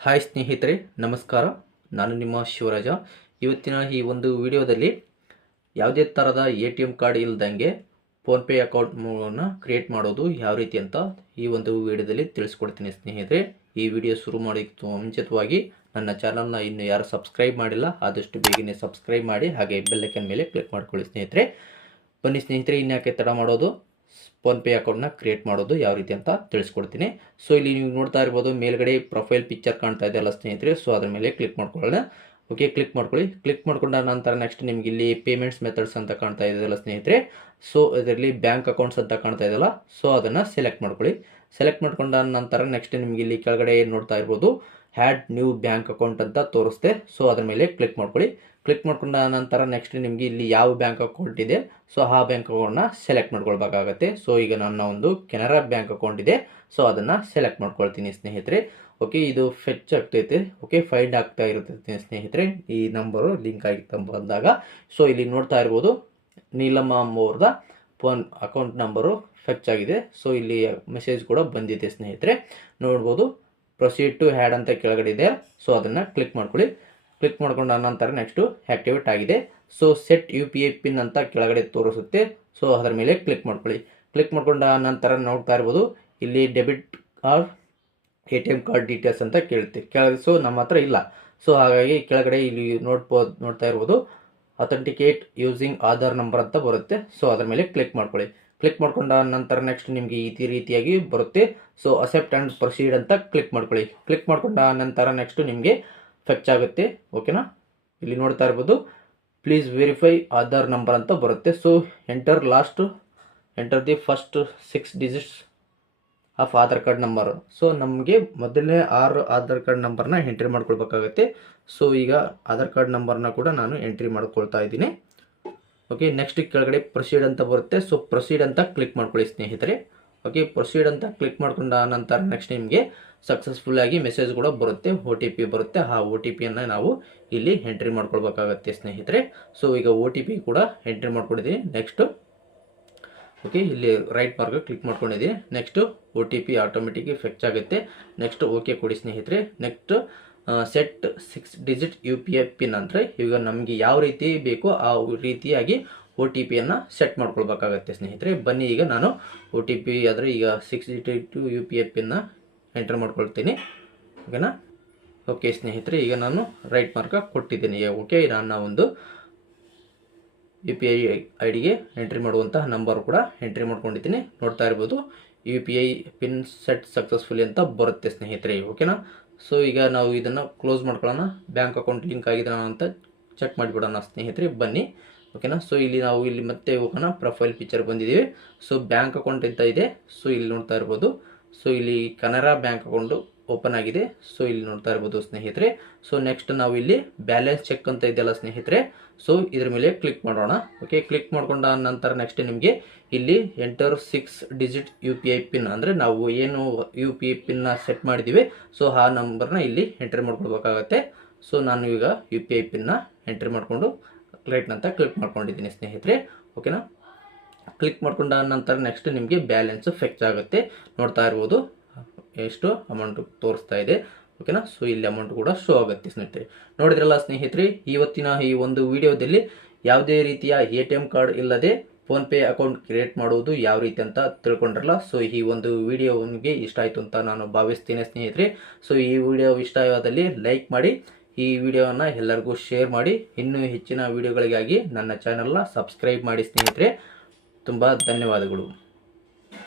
Hi ಸ್ನೇಹಿತರೆ, ನಮಸ್ಕಾರ. ನಾನು ನಿಮ್ಮ ಶಿವರಾಜ. ಇವತ್ತಿನ ಈ ಒಂದು ವಿಡಿಯೋದಲ್ಲಿ ಯಾವುದೇ ಥರದ ATM ಕಾರ್ಡ್ ಇಲ್ದಂಗೆ ಫೋನ್ಪೇ ಅಕೌಂಟ್ನ ಕ್ರಿಯೇಟ್ ಮಾಡೋದು ಯಾವ ರೀತಿ ಅಂತ ಈ ಒಂದು ವಿಡಿಯೋದಲ್ಲಿ ತಿಳಿಸ್ಕೊಡ್ತೀನಿ ಸ್ನೇಹಿತರೆ. ಈ ವಿಡಿಯೋ ಶುರು ಮಾಡೋದಕ್ಕೆ ಮುಂಚಿತವಾಗಿ ನನ್ನ ಚಾನಲ್ನ ಇನ್ನು ಯಾರು ಸಬ್ಸ್ಕ್ರೈಬ್ ಮಾಡಿಲ್ಲ ಆದಷ್ಟು ಬೇಗನೆ ಸಬ್ಸ್ಕ್ರೈಬ್ ಮಾಡಿ, ಹಾಗೆ ಬೆಲ್ ಐಕಾನ್ ಮೇಲೆ ಕ್ಲಿಕ್ ಮಾಡ್ಕೊಳ್ಳಿ ಸ್ನೇಹಿತರೆ. ಬನ್ನಿ ಸ್ನೇಹಿತರೆ, ಇನ್ಯಾಕೆ ತಡ ಮಾಡೋದು, ಫೋನ್ಪೇ ಅಕೌಂಟ್ನ ಕ್ರಿಯೇಟ್ ಮಾಡೋದು ಯಾವ ರೀತಿ ಅಂತ ತಿಳಿಸ್ಕೊಡ್ತೀನಿ. ಸೊ ಇಲ್ಲಿ ನೀವು ನೋಡ್ತಾ ಇರ್ಬೋದು, ಮೇಲ್ಗಡೆ ಪ್ರೊಫೈಲ್ ಪಿಕ್ಚರ್ ಕಾಣ್ತಾ ಇದೆ ಅಲ್ಲ ಸ್ನೇಹಿತರೆ. ಸೊ ಅದ್ರ ಮೇಲೆ ಕ್ಲಿಕ್ ಮಾಡ್ಕೊಳ್ಳೋಣ. ಓಕೆ, ಕ್ಲಿಕ್ ಮಾಡ್ಕೊಳ್ಳಿ. ಕ್ಲಿಕ್ ಮಾಡ್ಕೊಂಡ ನಂತರ ನೆಕ್ಸ್ಟ್ ನಿಮ್ಗೆ ಇಲ್ಲಿ ಪೇಮೆಂಟ್ಸ್ ಮೆಥಡ್ಸ್ ಅಂತ ಕಾಣ್ತಾ ಇದೆಯಲ್ಲ ಸ್ನೇಹಿತರೆ. ಸೊ ಇದರಲ್ಲಿ ಬ್ಯಾಂಕ್ ಅಕೌಂಟ್ಸ್ ಅಂತ ಕಾಣ್ತಾ ಇದೆಯಲ್ಲ, ಸೊ ಅದನ್ನು ಸೆಲೆಕ್ಟ್ ಮಾಡ್ಕೊಳ್ಳಿ. ಸೆಲೆಕ್ಟ್ ಮಾಡ್ಕೊಂಡ ನಂತರ ನೆಕ್ಸ್ಟ್ ನಿಮ್ಗೆ ಇಲ್ಲಿ ಕೆಳಗಡೆ ನೋಡ್ತಾ ಇರ್ಬೋದು ಹ್ಯಾಡ್ ನ್ಯೂ ಬ್ಯಾಂಕ್ ಅಕೌಂಟ್ ಅಂತ ತೋರಿಸ್ತೆ. ಸೊ ಅದ್ರ ಮೇಲೆ ಕ್ಲಿಕ್ ಮಾಡ್ಕೊಳ್ಳಿ. ಕ್ಲಿಕ್ ಮಾಡ್ಕೊಂಡ ನಂತರ ನೆಕ್ಸ್ಟ್ ನಿಮಗೆ ಇಲ್ಲಿ ಯಾವ ಬ್ಯಾಂಕ್ ಅಕೌಂಟ್ ಇದೆ, ಸೊ ಆ ಬ್ಯಾಂಕ್ ಅಕೌಂಟ್ನ ಸೆಲೆಕ್ಟ್ ಮಾಡ್ಕೊಳ್ಬೇಕಾಗತ್ತೆ. ಸೊ ಈಗ ನನ್ನ ಒಂದು ಕೆನರಾ ಬ್ಯಾಂಕ್ ಅಕೌಂಟ್ ಇದೆ, ಸೊ ಅದನ್ನು ಸೆಲೆಕ್ಟ್ ಮಾಡ್ಕೊಳ್ತೀನಿ ಸ್ನೇಹಿತರೆ. ಓಕೆ, ಇದು ಫೆಚ್ ಆಗ್ತೈತೆ. ಓಕೆ, ಫೈಂಡ್ ಆಗ್ತಾ ಇರುತ್ತೆ ಸ್ನೇಹಿತರೆ, ಈ ನಂಬರು ಲಿಂಕ್ ಆಗಿತ್ತು ಬಂದಾಗ. ಸೊ ಇಲ್ಲಿ ನೋಡ್ತಾ ಇರ್ಬೋದು ನೀಲಮ್ಮ ಅವ್ರದ ಫೋನ್ ಅಕೌಂಟ್ ನಂಬರು ಫೆಚ್ ಆಗಿದೆ. ಸೊ ಇಲ್ಲಿ ಮೆಸೇಜ್ ಕೂಡ ಬಂದಿದೆ ಸ್ನೇಹಿತರೆ, ನೋಡ್ಬೋದು. ಪ್ರೊಸೀಡ್ ಟು ಹ್ಯಾಡ್ ಅಂತ ಕೆಳಗಡೆ ಇದೆ, ಸೊ ಅದನ್ನು ಕ್ಲಿಕ್ ಮಾಡ್ಕೊಳ್ಳಿ. ಕ್ಲಿಕ್ ಮಾಡ್ಕೊಂಡ ನಂತರ ನೆಕ್ಸ್ಟು ಆ್ಯಕ್ಟಿವೇಟ್ ಆಗಿದೆ. ಸೊ ಸೆಟ್ UPI ಪಿನ್ ಅಂತ ಕೆಳಗಡೆ ತೋರಿಸುತ್ತೆ. ಸೊ ಅದರ ಮೇಲೆ ಕ್ಲಿಕ್ ಮಾಡ್ಕೊಳ್ಳಿ. ಕ್ಲಿಕ್ ಮಾಡ್ಕೊಂಡ ನಂತರ ನೋಡ್ತಾ ಇರ್ಬೋದು ಇಲ್ಲಿ debit card ATM card details ಅಂತ ಕೇಳುತ್ತೆ. ಸೊ ನಮ್ಮ ಹತ್ರ ಇಲ್ಲ. ಸೊ ಹಾಗಾಗಿ ಕೆಳಗಡೆ ಇಲ್ಲಿ ನೋಡ್ತಾ ಇರ್ಬೋದು ಅಥೆಂಟಿಕೇಟ್ ಯೂಸಿಂಗ್ ಆಧಾರ್ ನಂಬರ್ ಅಂತ ಬರುತ್ತೆ. ಸೊ ಅದರ ಮೇಲೆ ಕ್ಲಿಕ್ ಮಾಡ್ಕೊಳ್ಳಿ. ಕ್ಲಿಕ್ ಮಾಡ್ಕೊಂಡ ನಂತರ ನೆಕ್ಸ್ಟ್ ನಿಮಗೆ ಈ ರೀತಿಯಾಗಿ ಬರುತ್ತೆ. ಸೊ ಅಕ್ಸೆಪ್ಟ್ ಆ್ಯಂಡ್ ಪ್ರೊಸೀಡ್ ಅಂತ ಕ್ಲಿಕ್ ಮಾಡ್ಕೊಳ್ಳಿ. ಕ್ಲಿಕ್ ಮಾಡ್ಕೊಂಡ ನಂತರ ನೆಕ್ಸ್ಟ್ ನಿಮಗೆ ಫೆಚ್ ಆಗುತ್ತೆ. ಓಕೆನಾ, ಇಲ್ಲಿ ನೋಡ್ತಾ ಇರ್ಬೋದು ಪ್ಲೀಸ್ ವೆರಿಫೈ ಆಧಾರ್ ನಂಬರ್ ಅಂತ ಬರುತ್ತೆ. So enter the first 6 digits of Aadhaar card number. So ನಮಗೆ ಮೊದಲನೇ 6 ಆಧಾರ್ ಕಾರ್ಡ್ ನಂಬರ್ನ ಎಂಟ್ರಿ ಮಾಡ್ಕೊಳ್ಬೇಕಾಗುತ್ತೆ. ಸೊ ಈಗ ಆಧಾರ್ ಕಾರ್ಡ್ ನಂಬರ್ನ ಕೂಡ ನಾನು ಎಂಟ್ರಿ ಮಾಡ್ಕೊಳ್ತಾ ಇದ್ದೀನಿ. ಓಕೆ, ನೆಕ್ಸ್ಟ್ ಕೆಳಗಡೆ ಪ್ರೊಸೀಡ್ ಅಂತ ಬರುತ್ತೆ. ಸೊ ಪ್ರೊಸೀಡ್ ಅಂತ ಕ್ಲಿಕ್ ಮಾಡ್ಕೊಳ್ಳಿ ಸ್ನೇಹಿತರೆ. ಓಕೆ, ಪ್ರೊಸೀಡ್ ಅಂತ ಕ್ಲಿಕ್ ಮಾಡ್ಕೊಂಡ ನಂತರ ನೆಕ್ಸ್ಟ್ ನಿಮಗೆ ಸಕ್ಸಸ್ಫುಲ್ ಆಗಿ ಮೆಸೇಜ್ ಕೂಡ ಬರುತ್ತೆ, OTP ಬರುತ್ತೆ. ಆ OTPಯನ್ನು ನಾವು ಇಲ್ಲಿ ಎಂಟ್ರಿ ಮಾಡ್ಕೊಳ್ಬೇಕಾಗತ್ತೆ ಸ್ನೇಹಿತರೆ. ಸೊ ಈಗ OTP ಕೂಡ ಎಂಟ್ರಿ ಮಾಡ್ಕೊಂಡಿದ್ದೀನಿ. ನೆಕ್ಸ್ಟು ಓಕೆ, ಇಲ್ಲಿ ರೈಟ್ ಮಾರ್ಕ್ ಕ್ಲಿಕ್ ಮಾಡ್ಕೊಂಡಿದ್ದೀನಿ. ನೆಕ್ಸ್ಟು OTP ಆಟೋಮೆಟಿಕ್ ಫೆಚ್ ಆಗುತ್ತೆ. ನೆಕ್ಸ್ಟ್ ಓಕೆ ಕೊಡಿ ಸ್ನೇಹಿತರೆ. Next set 6 digit UPI pin ಅಂದರೆ ಈಗ ನಮಗೆ ಯಾವ ರೀತಿ ಬೇಕೋ ಆ ರೀತಿಯಾಗಿ OTPಯನ್ನು ಸೆಟ್ ಮಾಡ್ಕೊಳ್ಬೇಕಾಗತ್ತೆ ಸ್ನೇಹಿತರೆ. ಬನ್ನಿ, ಈಗ ನಾನು OTP ಆದರೆ ಈಗ 6 ಡಿಜಿಟ್ UPI ಪಿನ್ನ ಎಂಟರ್ ಮಾಡ್ಕೊಳ್ತೀನಿ. ಓಕೆನಾ. ಓಕೆ ಸ್ನೇಹಿತರೆ, ಈಗ ನಾನು ರೈಟ್ ಮಾರ್ಕ್ ಕೊಟ್ಟಿದ್ದೀನಿ. ಓಕೆ, ನನ್ನ ಒಂದು UPI ID ಎಂಟ್ರಿ ಮಾಡುವಂತಹ ನಂಬರ್ ಕೂಡ ಎಂಟ್ರಿ ಮಾಡ್ಕೊಂಡಿದ್ದೀನಿ. ನೋಡ್ತಾ ಇರ್ಬೋದು UPI ಪಿನ್ ಸೆಟ್ ಸಕ್ಸಸ್ಫುಲಿ ಅಂತ ಬರುತ್ತೆ ಸ್ನೇಹಿತರೆ. ಓಕೆನಾ. ಸೊ ಈಗ ನಾವು ಇದನ್ನು ಕ್ಲೋಸ್ ಮಾಡ್ಕೊಳ್ಳೋಣ. ಬ್ಯಾಂಕ್ ಅಕೌಂಟ್ ಲಿಂಕ್ ಆಗಿದೆ ಅಂತ ಚೆಕ್ ಮಾಡಿಬಿಡೋಣ ಸ್ನೇಹಿತರೆ. ಬನ್ನಿ. ಓಕೆನಾ. ಸೊ ಇಲ್ಲಿ ನಾವು ಇಲ್ಲಿ ಮತ್ತೆ ಹೋಗೋಣ. ಪ್ರೊಫೈಲ್ ಪಿಕ್ಚರ್ ಬಂದಿದ್ದೀವಿ. ಸೊ ಬ್ಯಾಂಕ್ ಅಕೌಂಟ್ ಅಂತ ಇದೆ. ಸೊ ಇಲ್ಲಿ ನೋಡ್ತಾ ಇರ್ಬೋದು. ಸೊ ಇಲ್ಲಿ ಕೆನರಾ ಬ್ಯಾಂಕ್ ಅಕೌಂಟು ಓಪನ್ ಆಗಿದೆ. ಸೊ ಇಲ್ಲಿ ನೋಡ್ತಾ ಇರ್ಬೋದು ಸ್ನೇಹಿತರೆ. ಸೊ ನೆಕ್ಸ್ಟ್ ನಾವು ಇಲ್ಲಿ ಬ್ಯಾಲೆನ್ಸ್ ಚೆಕ್ ಅಂತ ಇದೆಯಲ್ಲ ಸ್ನೇಹಿತರೆ, ಸೊ ಇದ್ರ ಮೇಲೆ ಕ್ಲಿಕ್ ಮಾಡೋಣ. ಓಕೆ, ಕ್ಲಿಕ್ ಮಾಡ್ಕೊಂಡ ನಂತರ ನೆಕ್ಸ್ಟ್ ನಿಮಗೆ ಇಲ್ಲಿ ಎಂಟರ್ 6 ಡಿಜಿಟ್ UPI ಪಿನ್ ಅಂದರೆ ನಾವು ಏನು UPI ಪಿನ್ನ ಸೆಟ್ ಮಾಡಿದ್ದೀವಿ, ಸೊ ಆ ನಂಬರ್ನ ಇಲ್ಲಿ ಎಂಟ್ರಿ ಮಾಡ್ಕೊಳ್ಬೇಕಾಗತ್ತೆ. ಸೊ ನಾನು ಈಗ UPI ಪಿನ್ನ ಎಂಟ್ರಿ ಮಾಡಿಕೊಂಡು ರೈಟ್ ಅಂತ ಕ್ಲಿಕ್ ಮಾಡ್ಕೊಂಡಿದ್ದೀನಿ ಸ್ನೇಹಿತರೆ. ಓಕೆನಾ. ಕ್ಲಿಕ್ ಮಾಡ್ಕೊಂಡ ನಂತರ ನೆಕ್ಸ್ಟ್ ನಿಮಗೆ ಬ್ಯಾಲೆನ್ಸ್ ಫೆಚ್ ಆಗುತ್ತೆ. ನೋಡ್ತಾ ಇರ್ಬೋದು ಎಷ್ಟು ಅಮೌಂಟ್ ತೋರಿಸ್ತಾ ಇದೆ. ಓಕೆನಾ. ಸೊ ಇಲ್ಲಿ ಅಮೌಂಟ್ ಕೂಡ ಶೋ ಆಗುತ್ತೆ ಸ್ನೇಹಿತರೆ. ನೋಡಿದ್ರಲ್ಲ ಸ್ನೇಹಿತರೆ, ಇವತ್ತಿನ ಈ ಒಂದು ವಿಡಿಯೋದಲ್ಲಿ ಯಾವುದೇ ರೀತಿಯ ATM ಕಾರ್ಡ್ ಇಲ್ಲದೆ ಫೋನ್ಪೇ ಅಕೌಂಟ್ ಕ್ರಿಯೇಟ್ ಮಾಡುವುದು ಯಾವ ರೀತಿ ಅಂತ ತಿಳ್ಕೊಂಡ್ರಲ್ಲ. ಸೊ ಈ ಒಂದು ವಿಡಿಯೋ ನಿಮಗೆ ಇಷ್ಟ ಆಯಿತು ಅಂತ ನಾನು ಭಾವಿಸ್ತೀನಿ ಸ್ನೇಹಿತರೆ. ಸೊ ಈ ವಿಡಿಯೋ ಇಷ್ಟ ಆದಲ್ಲಿ ಲೈಕ್ ಮಾಡಿ, ಈ ವಿಡಿಯೋವನ್ನು ಎಲ್ಲರಿಗೂ ಶೇರ್ ಮಾಡಿ. ಇನ್ನೂ ಹೆಚ್ಚಿನ ವಿಡಿಯೋಗಳಿಗಾಗಿ ನನ್ನ ಚಾನಲ್ನ ಸಬ್ಸ್ಕ್ರೈಬ್ ಮಾಡಿ ಸ್ನೇಹಿತರೆ. ತುಂಬ ಧನ್ಯವಾದಗಳು.